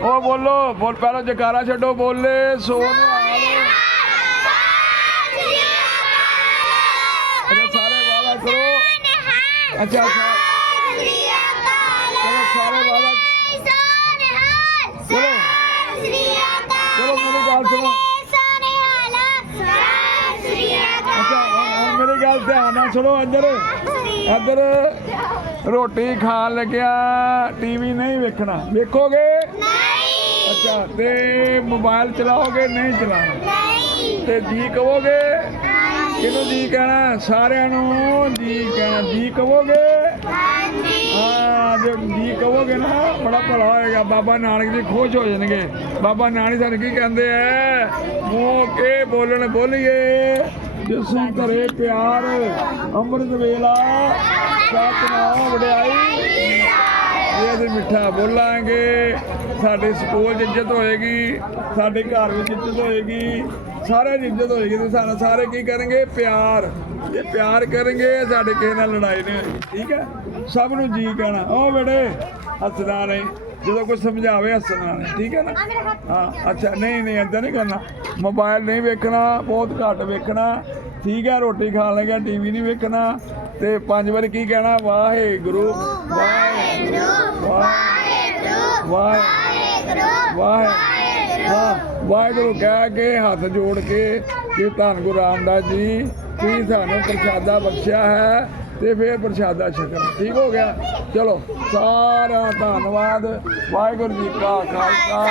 ਉਹ ਬੋਲੋ ਬੋਲ ਪਹਿਲਾਂ ਜਕਾਰਾ ਛੱਡੋ ਬੋਲੇ ਸੋ ਨਿਹਾਲ ਅੱਛਾ ਸਾਰੇ ਵਾਦਾ ਕਰੋ ਅੱਛਾ ਅੱਛਾ ਚਲੋ ਸਾਰੇ ਵਾਦਾ ਚਲੋ ਚਲੋ ਮੇਰੀ ਗੱਲ ਸੁਣੋ ਅੱਛਾ। ਹੁਣ- ਹੁਣ ਮੇਰੀ ਗੱਲ ਧਿਆਨ ਨਾਲ ਸੁਣੋ ਇੱਧਰ ਇੱਧਰ ਰੋਟੀ ਖਾਣ ਲੱਗਿਆ ਟੀਵੀ ਨਹੀਂ ਵੇਖਣਾ। ਵੇਖੋਗੇ? ਅੱਛਾ ਤੇ ਮੋਬਾਈਲ ਚਲਾਓਗੇ ਨਹੀਂ ਚਲਾਉਣਾ? ਤੇ ਜੀ ਕਹੋਗੇ ਕਿਹਨੂੰ ਜੀ ਕਹਿਣਾ? ਸਾਰਿਆਂ ਨੂੰ ਜੀ ਕਹਿਣਾ। ਜੀ ਕਹੋਗੇ ਹਾਂ ਜੇ ਜੀ ਕਹੋਗੇ ਨਾ ਬੜਾ ਭਲਾ ਹੋਏਗਾ। ਬਾਬਾ ਨਾਨਕ ਜੀ ਖੁਸ਼ ਹੋ ਜਾਣਗੇ। ਬਾਬਾ ਨਾਨਕ ਸਾਨੂੰ ਕੀ ਕਹਿੰਦੇ ਐ ਮੂੰਹ ਕੇ ਬੋਲਣ ਬੋਲੀਏ। ਜਿਸ ਘਰੇ ਪਿਆਰ ਅੰਮ੍ਰਿਤ ਵੇਲਾ ਸਤਨਾਮ ਵਡਿਆਈ ਅਸੀਂ ਮਿੱਠਾ ਬੋਲਾਂਗੇ। ਸਾਡੇ ਸਕੂਲ 'ਚ ਇੱਜ਼ਤ ਹੋਏਗੀ ਸਾਡੇ ਘਰ ਵਿੱਚ ਇੱਜ਼ਤ ਹੋਏਗੀ ਸਾਰੇ ਦੀ ਇੱਜ਼ਤ ਹੋਏਗੀ ਤੇ ਸਾਨੂੰ ਸਾਰੇ ਕੀ ਕਰਨਗੇ? ਪਿਆਰ। ਜੇ ਪਿਆਰ ਕਰਨਗੇ ਸਾਡੇ ਕਿਸੇ ਨਾਲ ਲੜਾਈ ਨਹੀਂ ਹੋਏਗੀ ਠੀਕ ਹੈ? ਸਭ ਨੂੰ ਜੀ ਕਹਿਣਾ। ਉਹ ਬੇਟੇ ਹੱਸਣਾ ਨਹੀਂ। ਜਦੋਂ ਕੋਈ ਸਮਝਾਵੇ ਹੱਸਣਾ ਨਹੀਂ ਠੀਕ ਹੈ ਨਾ? ਹਾਂ ਅੱਛਾ ਨਹੀਂ ਨਹੀਂ ਏਦਾਂ ਨਹੀਂ ਕਰਨਾ। ਮੋਬਾਈਲ ਨਹੀਂ ਵੇਖਣਾ ਬਹੁਤ ਘੱਟ ਵੇਖਣਾ। ਠੀਕ ਹੈ ਰੋਟੀ ਖਾਣ ਲੱਗਿਆ ਟੀਵੀ ਨਹੀਂ ਵੇਖਣਾ। ਤੇ ਪੰਜ ਵਾਰ ਕੀ ਕਹਿਣਾ? ਵਾਹਿਗੁਰੂ ਵਾਹਿਗੁਰੂ ਵਾਹਿਗੁਰੂ। ਵਾਹਿ ਵਾਹਿ ਵਾਹਿਗੁਰੂ ਕਹਿ ਕੇ ਹੱਥ ਜੋੜ ਕੇ ਕਿ ਧੰਨ ਗੁਰੂ ਰਾਮਦਾਸ ਜੀ, ਤੁਸੀਂ ਸਾਨੂੰ ਪ੍ਰਸ਼ਾਦਾ ਬਖਸ਼ਿਆ ਹੈ ਤੇ ਫਿਰ ਪ੍ਰਸ਼ਾਦਾ ਛਕਣਾ। ਠੀਕ ਹੋ ਗਿਆ? ਚਲੋ ਸਾਰਾ ਧੰਨਵਾਦ। ਵਾਹਿਗੁਰੂ ਜੀ ਕਾ ਖਾਲਸਾ।